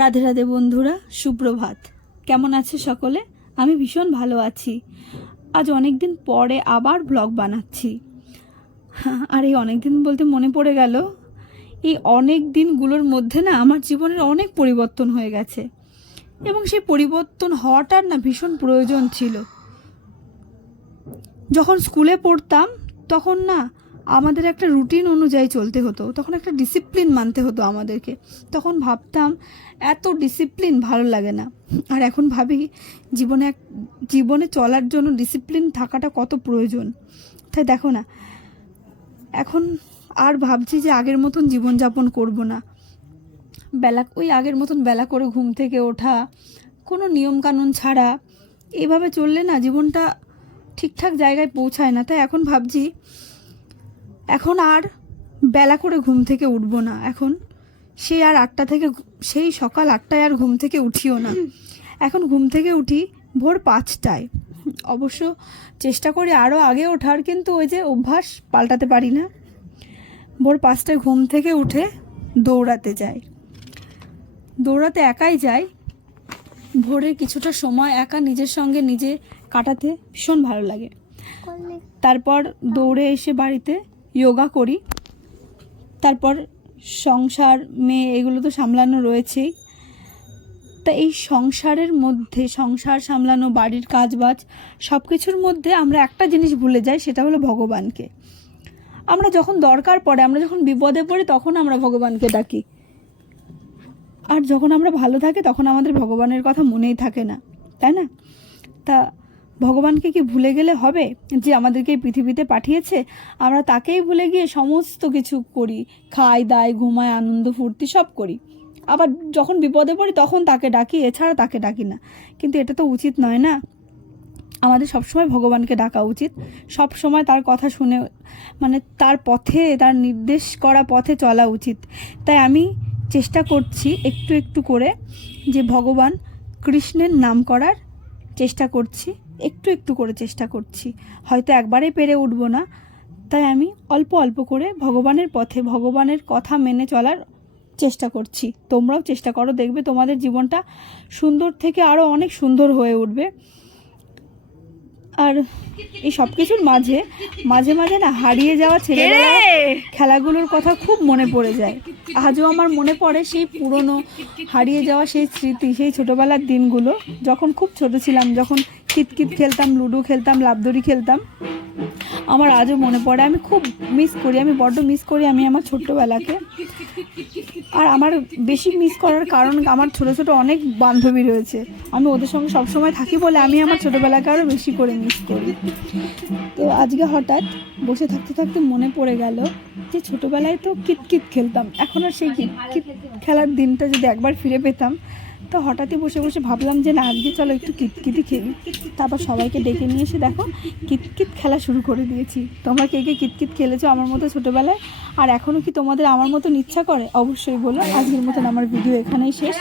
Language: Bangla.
রাধে রাধে বন্ধুরা, সুপ্রভাত। কেমন আছে সকলে? আমি ভীষণ ভালো আছি। আজ অনেক দিন পরে আবার ব্লগ বানাচ্ছি। আর এই অনেক দিন বলতে মনে পড়ে গেল, এই অনেক দিনগুলোর মধ্যে না আমার জীবনের অনেক পরিবর্তন হয়ে গেছে, এবং সেই পরিবর্তন হওয়াটার না ভীষণ প্রয়োজন ছিল। যখন স্কুলে পড়তাম তখন না আমাদের একটা রুটিন অনুযায়ী চলতে হতো, তখন একটা ডিসিপ্লিন মানতে হতো আমাদেরকে। তখন ভাবতাম এত ডিসিপ্লিন ভালো লাগে না, আর এখন ভাবি জীবনে চলার জন্য ডিসিপ্লিন থাকাটা কত প্রয়োজন। তাই দেখো না, এখন আর ভাবছি যে আগের মতন জীবনযাপন করব না। আগের মতন বেলা করে ঘুম থেকে ওঠা, কোনো নিয়মকানুন ছাড়া এইভাবে চললে না জীবনটা ঠিকঠাক জায়গায় পৌঁছায় না। তাই এখন ভাবছি এখন আর বেলা করে ঘুম থেকে উঠবো না। এখন সেই সকাল 8টায় আর ঘুম থেকে উঠিও না। এখন ঘুম থেকে উঠি ভোর 5টায়। অবশ্য চেষ্টা করি আরও আগে ওঠার, কিন্তু ওই যে অভ্যাস পাল্টাতে পারি না। ভোর 5টায় ঘুম থেকে উঠে দৌড়াতে যাই। দৌড়াতে একাই যাই। ভোরের কিছুটা সময় একা নিজের সঙ্গে নিজে কাটাতে ভীষণ ভালো লাগে। তারপর দৌড়ে এসে বাড়িতে যোগা করি। তারপর সংসার, মেয়ে, এগুলো তো সামলানো রয়েছেই। তা এই সংসারের মধ্যে, সংসার সামলানো, বাড়ির কাজবাজ সব কিছুর মধ্যে আমরা একটা জিনিস ভুলে যাই, সেটা হলো ভগবানকে। আমরা যখন দরকার পড়ে, আমরা যখন বিপদে পড়ি, তখন আমরা ভগবানকে ডাকি। আর যখন আমরা ভালো থাকি তখন আমাদের ভগবানের কথা মনেই থাকে না, তাই না? তা ভগবানকে কি ভুলে গেলে হবে? যে আমাদেরকে এই পৃথিবীতে পাঠিয়েছে, আমরা তাকেই ভুলে গিয়ে সমস্ত কিছু করি, খাই দাই, ঘুমাই, আনন্দ ফুর্তি সব করি। আবার যখন বিপদে পড়ি তখন তাকে ডাকি, এছাড়া তাকে ডাকি না। কিন্তু এটা তো উচিত নয় না। আমাদের সবসময় ভগবানকে ডাকা উচিত, সব সময় তার কথা শুনে, মানে তার পথে, তার নির্দেশ করা পথে চলা উচিত। তাই আমি চেষ্টা করছি একটু একটু করে যে ভগবান কৃষ্ণের নাম করার চেষ্টা করছি, একটু একটু করে চেষ্টা করছি। হয়তো একবারে পেরে উঠব না, তাই আমি অল্প অল্প করে ভগবানের পথে, ভগবানের কথা মেনে চলার চেষ্টা করছি। তোমরাও চেষ্টা করো, দেখবে তোমাদের জীবনটা সুন্দর থেকে আরও অনেক সুন্দর হয়ে উঠবে। আর এই সব কিছুর মাঝে মাঝে মাঝে না হারিয়ে যাওয়া ছেলেবেলার খেলাগুলোর কথা খুব মনে পড়ে যায়। আজও আমার মনে পড়ে সেই পুরনো হারিয়ে যাওয়া সেই স্মৃতি, সেই ছোটোবেলার দিনগুলো, যখন খুব ছোট ছিলাম, যখন কিতকিত খেলতাম, লুডো খেলতাম, লাফদড়ি খেলতাম। আমার আজও মনে পড়ে, আমি খুব মিস করি, আমি বড্ড মিস করি আমি আমার ছোট্টবেলাকে। আর আমার বেশি মিস করার কারণ, আমার ছোট ছোট অনেক বান্ধবী রয়েছে, আমি ওদের সঙ্গে সবসময় থাকি বলে আমি আমার ছোটোবেলাকে আরও বেশি করে মিস করি। তো আজকে হঠাৎ বসে থাকতে থাকতে মনে পড়ে গেল যে ছোটোবেলায় তো কিতকিত খেলতাম, এখন আর সেই কিতকিত খেলার দিনটা যদি একবার ফিরে পেতাম। তো হঠাৎই বসে বসে ভাবলাম যে না, আজকে চলো একটু কিতকিতই খেলি। তারপর সবাইকে ডেকে নিয়ে এসে দেখো কিতকিত খেলা শুরু করে দিয়েছি। তোমরা কে কে কিতকিত খেলেছো আমার মতো ছোটোবেলায়? আর এখনও কি তোমাদের আমার মতন ইচ্ছা করে? অবশ্যই বলো। আজকের মতন আমার ভিডিও এখানেই শেষ।